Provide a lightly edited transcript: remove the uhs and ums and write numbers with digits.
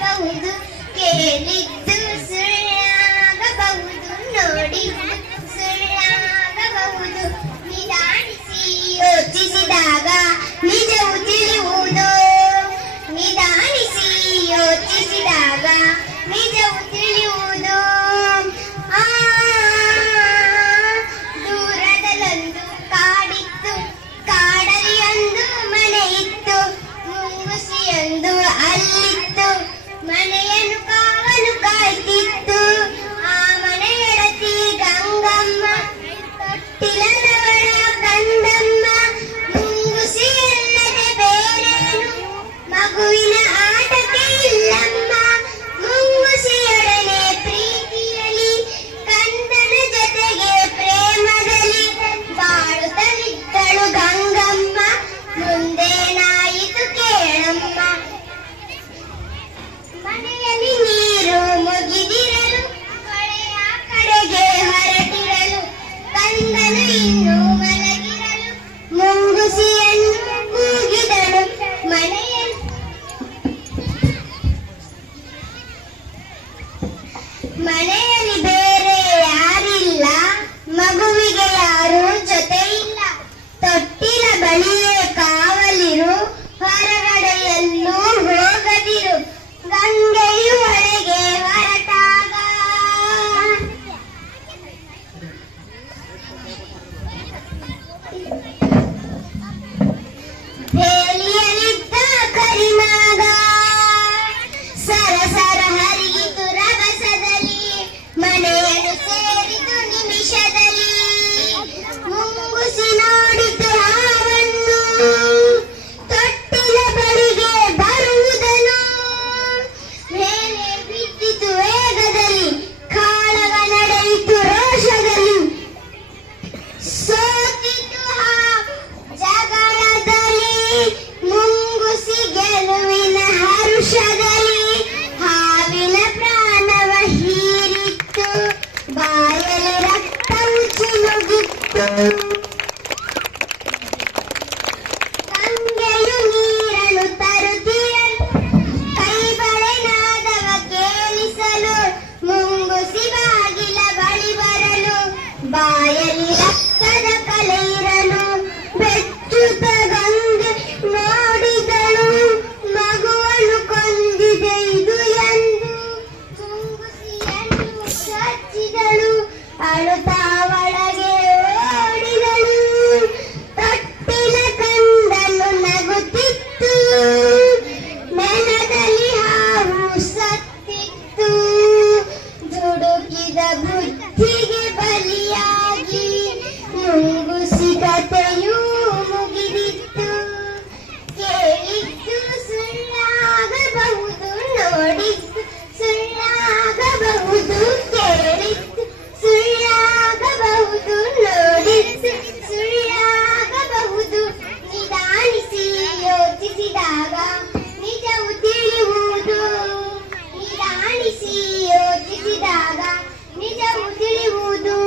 ಸುಳ್ಳಾಗಬಹುದು, ಕೇಳಿದ್ದು ಸುಳ್ಳಾಗಬಹುದು, ನೋಡಿದ್ದು ಸುಳ್ಳಾಗಬಹುದು. ನಿಧಾನಿಸಿ ಯೋಚಿಸಿದಾಗ ನಿಜವು ತಿಳಿಯುವುದು, ನಿಧಾನಿಸಿ ಯೋಚಿಸಿದಾಗ ನಿಜವು ತಿಳಿಯುವುದು. ದೂರದಲ್ಲೊಂದು ಕಾಡಿತ್ತು, ಕಾಡಲ್ಲಿ ಒಂದು ಮನೆ ಇತ್ತು, ಮುಂಗುಸಿಯೊಂದು ಅಲ್ಲಿತ್ತು, ಮನೆಯನ್ನು ಕಾವಲು ಕಾಯ್ತಿತ್ತು. ಆ ಮನೆಯೊಡತಿ ಗಂಗಮ್ಮ, ತೊಟ್ಟಿಲದವಳ ಕಂದಮ್ಮ, ಮುಂಗುಸಿಯಲ್ಲದೆ ಬೇರೇನು ಮಗುವಿನ ಆಟಕ್ಕೆ ಇಲ್ಲಮ್ಮ. ಮುಂಗುಸಿಯೊಡನೆ ಪ್ರೀತಿಯಲಿ, ಕಂದನ ಜೊತೆಗೆ ಪ್ರೇಮದಲ್ಲಿ ಬಾಳುತ್ತಲಿದ್ದಳು ಗಂಗಮ್ಮ. ಮುಂದೇನಾಯಿತು ಕೇಳಮ್ಮ. ಮನೆಯಲ್ಲಿ ನೀರು ಮುಗಿದಿರಲು, ಕೊಳೆಯ ಕಡೆಗೆ ಹೊರಟಿರಲು, ಕಂದನು ಇನ್ನೂ ಮಲಗಿರಲು, ಮುಂಗುಸಿಯನ್ನು ಕೂಗಿದಳು. ಮನೆಯಲ್ಲಿ ಬೇರೆ ಯಾರಿಲ್ಲ, ಮಗುವಿಗೆ ಯಾರೂ ಜೊತೆ ಇಲ್ಲ, ತೊಟ್ಟಿಲ ಬಳಿಯೇ ಕಾವಲಿರು, ಹೊರಗಡೆ ಎಲ್ಲೂ ಹೋಗದಿರು. ಗಂಗೆಯು ಹೊಳೆಗೆ ಹೊರಟಾಗ ಬೇಲಿಯಲ್ಲಿದ್ದ ಕರಿನಾಗ ಸರಸರ ಹರಿಯಿತು ರಭಸದಲ್ಲಿ, ಮನೆಯನ್ನು ಸೇರಿತು ನಿಮಿಷದಲ್ಲಿ. ಮುಂಗುಸಿ ನೋಡಿತು ಹಾವನ್ನು, ತೊಟ್ಟಿಲ ಬಳಿಗೆ ಬರುವುದನ್ನು, ಮೇಲೆ ಬಿದ್ದಿತು ವೇಗದಲ್ಲಿ, ಕಾಳಗ ನಡೆಯಿತು ರೋಷದಲ್ಲಿ. ಸೋತಿತು ಜಗಳದಲ್ಲಿ, ಮುಂಗುಸಿ ಗೆಲುವಿನ ಹರುಷದಲ್ಲಿ, ಹಾವಿನ ಪ್ರಾಣವ ಹೀರಿತ್ತು, ಬಾಯಲ್ಲಿ ರಕ್ತವು ಚಿಮುಗಿತ್ತು. ಗಂಗೆಯು ನೀರನ್ನು ತರುತ್ತಿರಲು, ಕೈಬಳೆನಾದವ ಕೇಳಿಸಲು, ಮುಂಗುಸಿ ಬಾಗಿಲ ಬಳಿ ಬರಲು, ಬಾಯಲ್ಲಿ ರಕ್ತದ ಕಲೆ ಇರಲು. ಬೆಚ್ಚುತ ಗಂಗೆ ನೋಡಿದಳು, ಮಗುವನ್ನು ಕೊಂದಿದೆ ಇದು ಎಂದು, ಮುಂಗುಸಿಯನ್ನು ಕಚ್ಚಿದಳು, ಅಳುತ್ತಾ ಒಳಗೆ ಓಡಿದಳು. ತೊಟ್ಟಿಲ ಕಂದನು ನಗುತ್ತಿತ್ತು, ನೆಲದಲ್ಲಿ ಹಾವು ಸತ್ತಿತ್ತು. ದುಡುಕಿದ ಬುದ್ಧಿಗೆ ಬಲಿಯಾಗಿ ಮುಂಗುಸಿ ಕಥೆಯೂ ಮುಗಿದಿತ್ತು. ಕೇಳಿದ್ದು ಸುಳ್ಳಾಗಬಹುದು, ನೋಡಿದ್ದು ಸುಳ್ಳಾಗಬಹುದು, ಕೇಳಿದ್ದು ಸುಳ್ಳಾಗಬಹುದು, ನೋಡಿದ್ದು ಸುಳ್ಳಾಗಬಹುದು. ನಿಧಾನಿಸಿ ಯೋಚಿಸಿದಾಗ ನಿಜವು ತಿಳಿಯುವುದು, ನಿಧಾನಿಸಿ ಯೋಚಿಸಿದಾಗ ನಿಜವು ತಿಳಿಯುವುದು.